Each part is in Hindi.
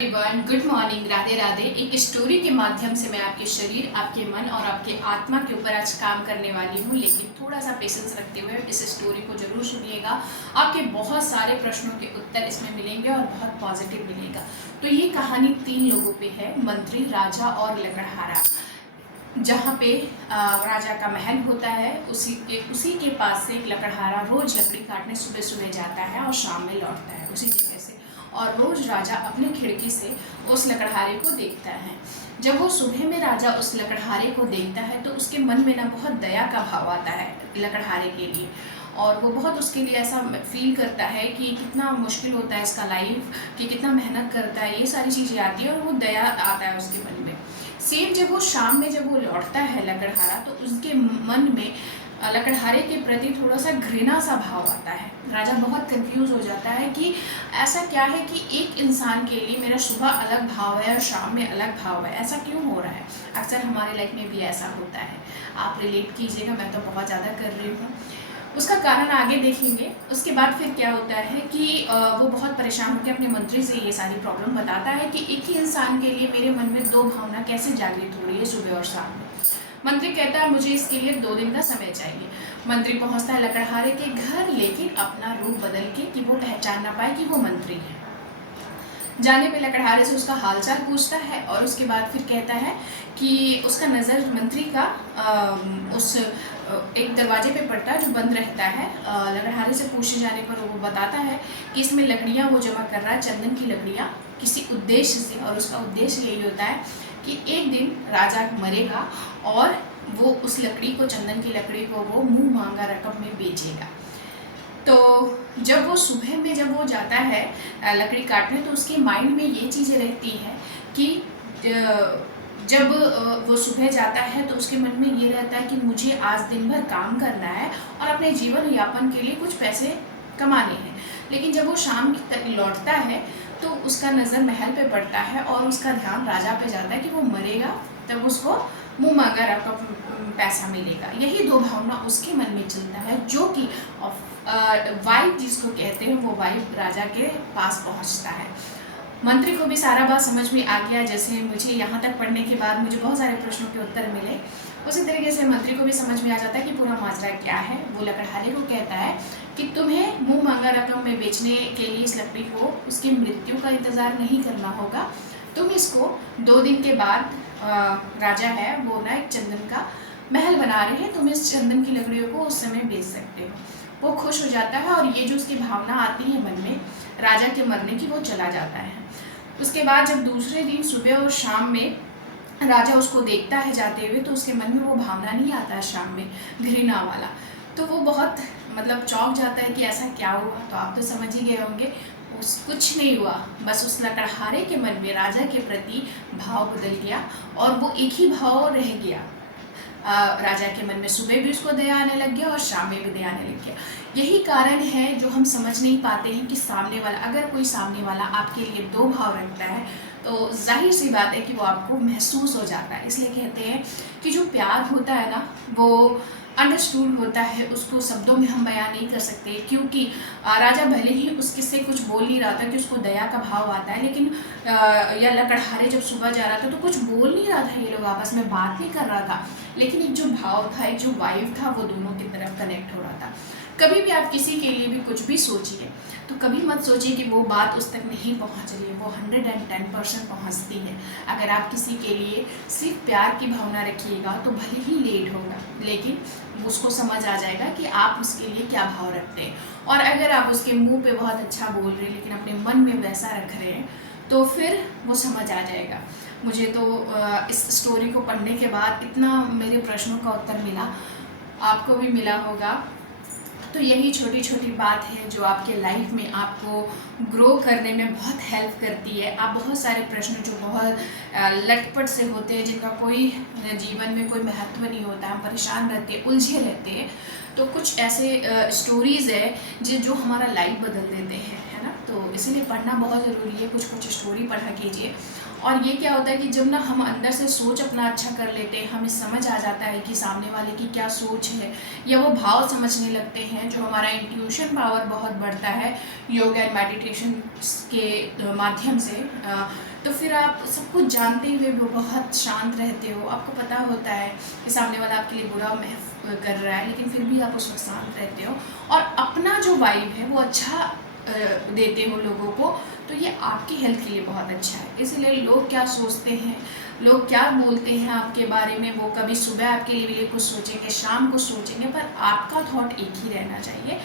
Everyone, good morning, Radhe Radhe. एक स्टोरी के माध्यम से मैं आपके शरीर, आपके मन और आपके आत्मा के ऊपर आज काम करने वाली हूँ, लेकिन थोड़ा सा पेशेंस रखते हुए इस स्टोरी को जरूर सुनिएगा। आपके बहुत सारे प्रश्नों के उत्तर इसमें मिलेंगे और बहुत पॉजिटिव मिलेगा। तो ये कहानी 3 लोगों पे है, मंत्री, राजा और लकड़हारा। जहाँ पे राजा का महल होता है, उसी के पास से एक लकड़हारा रोज लकड़ी काटने सुबह सुबह जाता है और शाम में लौटता है उसी जगह से। और रोज राजा अपने खिड़की से उस लकड़हारे को देखता है। जब वो सुबह में राजा उस लकड़हारे को देखता है तो उसके मन में ना बहुत दया का भाव आता है लकड़हारे के लिए, और वो बहुत उसके लिए ऐसा फील करता है कि कितना मुश्किल होता है इसका लाइफ, कि कितना मेहनत करता है, ये सारी चीज़ें आती है और वो दया आता है उसके मन में। सेम जब वो शाम में जब वो लौटता है लकड़हारा, तो उसके मन में लकड़हारे के प्रति थोड़ा सा घृणा सा भाव आता है। राजा बहुत कंफ्यूज हो जाता है कि ऐसा क्या है कि एक इंसान के लिए मेरा सुबह अलग भाव है और शाम में अलग भाव है, ऐसा क्यों हो रहा है। अक्सर हमारे लाइफ में भी ऐसा होता है, आप रिलेट कीजिएगा, मैं तो बहुत ज़्यादा कर रही हूँ। उसका कारण आगे देखेंगे। उसके बाद फिर क्या होता है कि वो बहुत परेशान होकर अपने मंत्री से ये सारी प्रॉब्लम बताता है कि एक ही इंसान के लिए मेरे मन में 2 भावना कैसे जागृत हो रही है सुबह और शाम में। मंत्री कहता है मुझे इसके लिए 2 दिन का समय चाहिए। मंत्री पहुंचता है लकड़हारे के घर, लेकिन अपना रूप बदल के, कि वो पहचान ना पाए कि वो मंत्री है। जाने पे लकड़हारे से उसका हालचाल पूछता है और उसके बाद फिर कहता है कि उसका नज़र मंत्री का उस एक दरवाजे पे पड़ता है जो बंद रहता है। लकड़हारे से पूछे जाने पर वो बताता है कि इसमें लकड़ियाँ वो जमा कर रहा है, चंदन की लकड़ियाँ, किसी उद्देश्य से। और उसका उद्देश्य यही होता है कि एक दिन राजा मरेगा और वो उस लकड़ी को, चंदन की लकड़ी को, वो मुँह मांगा रकम में बेचेगा। तो जब वो सुबह में जब वो जाता है लकड़ी काटने, तो उसके माइंड में ये चीज़ें रहती हैं कि जब वो सुबह जाता है तो उसके मन में ये रहता है कि मुझे आज दिन भर काम करना है और अपने जीवन यापन के लिए कुछ पैसे कमाने हैं। लेकिन जब वो शाम तक लौटता है तो उसका नज़र महल पे पड़ता है और उसका ध्यान राजा पे जाता है कि वो मरेगा तब उसको मुँह मांगा रकम पैसा मिलेगा। यही 2 भावना उसके मन में चलता है, जो कि वाइफ जिसको कहते हैं, वो वाइफ राजा के पास पहुंचता है। मंत्री को भी सारा बात समझ में आ गया। जैसे मुझे यहाँ तक पढ़ने के बाद मुझे बहुत सारे प्रश्नों के उत्तर मिले, उसी तरीके से मंत्री को भी समझ में आ जाता है कि पूरा माजरा क्या है। वो लकड़हारे को कहता है कि तुम्हें मुँह मांगा रकम में बेचने के लिए इस लकड़ी को उसकी मृत्यु का इंतज़ार नहीं करना होगा। तुम इसको 2 दिन के बाद, राजा है वो ना एक चंदन का महल बना रहे हैं, तुम इस चंदन की लकड़ियों को उस समय बेच सकते हो। वो खुश हो जाता है और ये जो उसकी भावना आती है मन में राजा के मरने की, वो चला जाता है। उसके बाद जब दूसरे दिन सुबह और शाम में राजा उसको देखता है जाते हुए, तो उसके मन में वो भावना नहीं आता है शाम में, घृणा वाला। तो वो बहुत चौंक जाता है कि ऐसा क्या हुआ। तो आप तो समझ ही गए होंगे, कुछ नहीं हुआ, बस उस लकड़हारे के मन में राजा के प्रति भाव बदल गया और वो एक ही भाव रह गया। राजा के मन में सुबह भी उसको दया आने लग गया और शाम में भी दया आने लग गया। यही कारण है जो हम समझ नहीं पाते हैं कि सामने वाला, अगर कोई सामने वाला आपके लिए 2 भाव रखता है तो जाहिर सी बात है कि वो आपको महसूस हो जाता है। इसलिए कहते हैं कि जो प्यार होता है ना, वो अंडरस्टूड होता है, उसको शब्दों में हम बयान नहीं कर सकते। क्योंकि राजा भले ही उसके से कुछ बोल नहीं रहा था कि उसको दया का भाव आता है, लेकिन या लकड़हारे जब सुबह जा रहा था तो कुछ बोल नहीं रहा था, ये लोग आपस में बात नहीं कर रहा था, लेकिन एक जो भाव था, एक जो वाइब था, वो दोनों की तरफ कनेक्ट हो रहा था। कभी भी आप किसी के लिए भी कुछ भी सोचिए तो कभी मत सोचिए कि वो बात उस तक नहीं पहुंच रही है, वो 110% पहुंचती है। अगर आप किसी के लिए सिर्फ प्यार की भावना रखिएगा तो भले ही लेट होगा, लेकिन उसको समझ आ जाएगा कि आप उसके लिए क्या भाव रखते हैं। और अगर आप उसके मुंह पे बहुत अच्छा बोल रहे हैं लेकिन अपने मन में वैसा रख रहे हैं, तो फिर वो समझ आ जाएगा। मुझे तो इस स्टोरी को पढ़ने के बाद इतना मेरे प्रश्नों का उत्तर मिला, आपको भी मिला होगा। तो यही छोटी छोटी बात है जो आपके लाइफ में आपको ग्रो करने में बहुत हेल्प करती है। आप बहुत सारे प्रश्न जो बहुत लटपट से होते हैं, जिनका कोई जीवन में कोई महत्व नहीं होता, हम परेशान रहते हैं, उलझे रहते हैं, तो कुछ ऐसे स्टोरीज़ है जो हमारा लाइफ बदल देते हैं, है ना। तो इसीलिए पढ़ना बहुत ज़रूरी है, कुछ कुछ स्टोरी पढ़ा कीजिए। और ये क्या होता है कि जब ना हम अंदर से सोच अपना अच्छा कर लेते हैं, हमें समझ आ जाता है कि सामने वाले की क्या सोच है, या वो भाव समझने लगते हैं, जो हमारा इंट्यूशन पावर बहुत बढ़ता है योग एंड मेडिटेशन के माध्यम से। तो फिर आप सब कुछ जानते हुए भी बहुत शांत रहते हो। आपको पता होता है कि सामने वाला आपके लिए बुरा कर रहा है, लेकिन फिर भी आप उस वक्त शांत रहते हो और अपना जो वाइब है वो अच्छा देते हो लोगों को। तो ये आपकी हेल्थ के लिए बहुत अच्छा है। इसलिए लोग क्या सोचते हैं, लोग क्या बोलते हैं आपके बारे में, वो कभी सुबह आपके लिए कुछ सोचेंगे, शाम को सोचेंगे, पर आपका थॉट एक ही रहना चाहिए।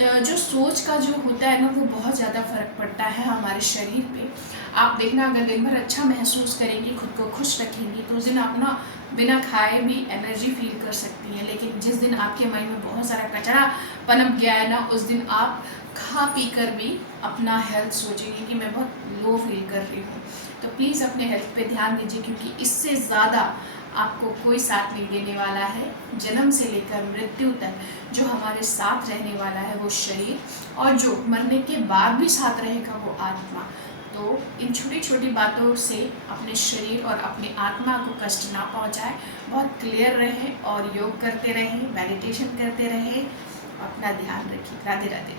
जो सोच का जो होता है ना, वो बहुत ज़्यादा फ़र्क पड़ता है हमारे शरीर पे। आप देखना, अगर दिन भर अच्छा महसूस करेंगी, खुद को खुश रखेंगी, तो उस दिन आप ना बिना खाए भी एनर्जी फील कर सकती हैं। लेकिन जिस दिन आपके माइंड में बहुत सारा कचरा पनप गया है ना, उस दिन आप खा पी कर भी अपना हेल्थ सोचेंगे कि मैं बहुत लो फील कर रही हूँ। तो प्लीज़ अपने हेल्थ पे ध्यान दीजिए, क्योंकि इससे ज़्यादा आपको कोई साथ नहीं देने वाला है। जन्म से लेकर मृत्यु तक जो हमारे साथ रहने वाला है वो शरीर, और जो मरने के बाद भी साथ रहेगा वो आत्मा। तो इन छोटी छोटी बातों से अपने शरीर और अपनी आत्मा को कष्ट ना पहुंचाए, बहुत क्लियर रहें और योग करते रहें, मेडिटेशन करते रहें, अपना ध्यान रखिए। राधे राधे।